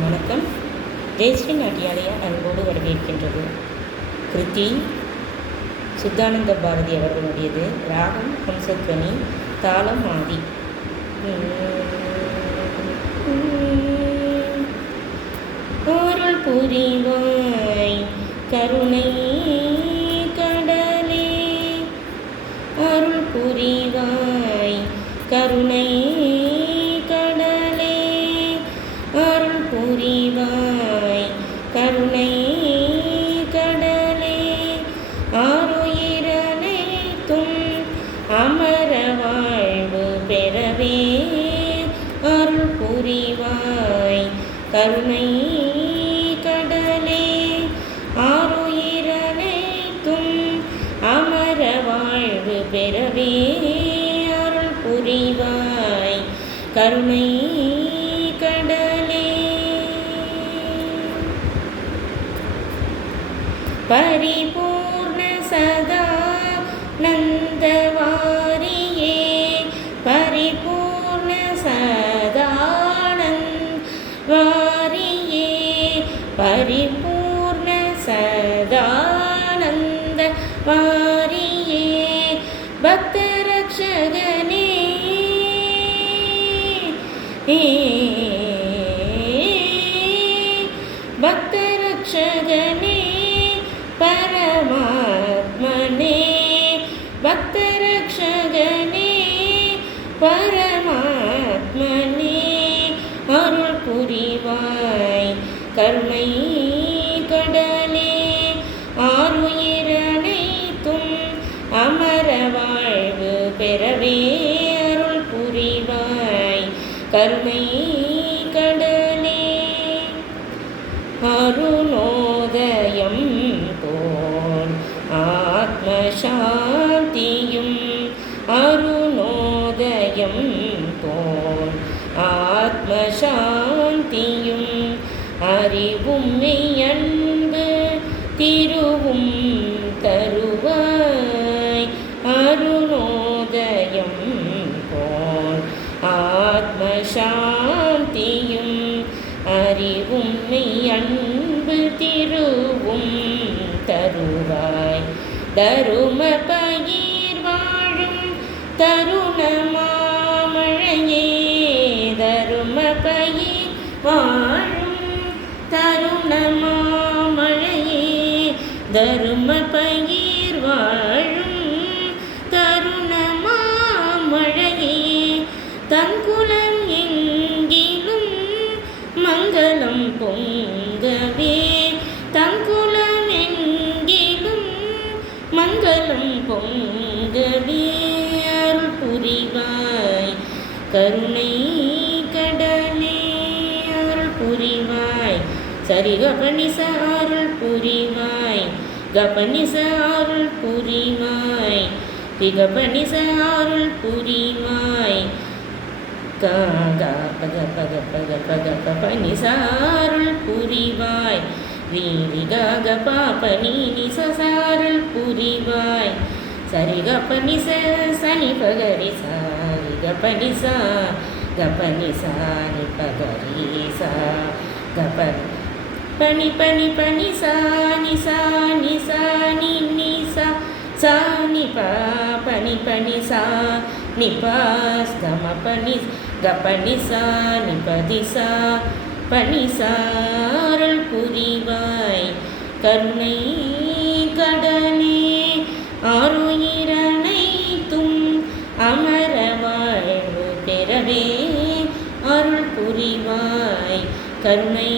அனைவருக்கும் வணக்கம். ஜெயஸ்ரீ நாட்டியாலயா அன்போடு வரவேற்கின்றது. கிருத்தி சுத்தானந்த பாரதி அவர்களுடையது. ராகம் ஹம்சத்வனி, தாளம் ஆதி. அருள் புரிவாய் கருணை கடலே, அருள் புரிவாய் கருணை கடலே, அருள் புரிவாய் கருணை கடலே, ஆருயிரனைத்தும் அமர வாழ்வு பெறவே, அருள் புரிவாய் கருணை கடலே, ஆருயிரனைத்தும் அமர வாழ்வு பெறவே, அருள் புரிவாய் கருணை கடலே. பரிபூர்ண சதா நந்தவாரியே, பரிபூர்ண சதானந்தவாரியே, பரிபூர்ண சதானந்தவாரியே, பக்தரக்ஷகனே, பக்தரக்ஷகனே, பரமாத்மனே, பக்தரக்ஷகனே, பரமாத்மனே, அருள் புரிவாய் கருணை கடலே, ஆருயிரனைத்தும் அமர வாழ்வு பெறவே, அருள் புரிவாய் கருணை கடலே. அருணோதயம் போல் ஆத்மசாந்தியும், அருணோதயம் போல் ஆத்மசாந்தியும், அறிவும் மெய்யன்பு திருவும் தருவாய், அருணோதயம் போல் ஆத்மசாந்தியும், அறிவும் மெய்யன்பு திருவும் தருவாய், தரும பயிர் வாழும் தருண மாமழையே, தரும பயிர் வாழும் தருண மாமழையே, தரும பயிர் வாழும் தருண மாமழையே, தங்குலம் எங்கிலும் மங்களம் பொங்கவே, தங்குலம் எங்கிலும் மங்களம் பொங்கவே, அருள் புரிவாய் கருணை கடலே, அருள் புரிவாய். சரி கபனிச அருள் புரிவாய், கபனிச அருள் புரிவாய், திகபனிச அருள் புரிவாய், கக பக பக பக பக பனிசா அருள் புரிவாய், ரீரி கக பாபனி நிசசாருள் புரிவாய், சரி கபனிச சனி பகரிசா கபனிசா கபனிசா நி பகரிசா கபன் பனி பனி பனிசா நிசா நிசா நி நிசா சா நி பா பனி பனிசா நிபாஸ் கம பனி கபனிசா நிபதிசா பனிசா அருள் புரிவாய் கருணை கடலே, ஆருயிரனைத்தும் அமர வாழ்வு பெறவே, அருள் புரிவாய் கருணை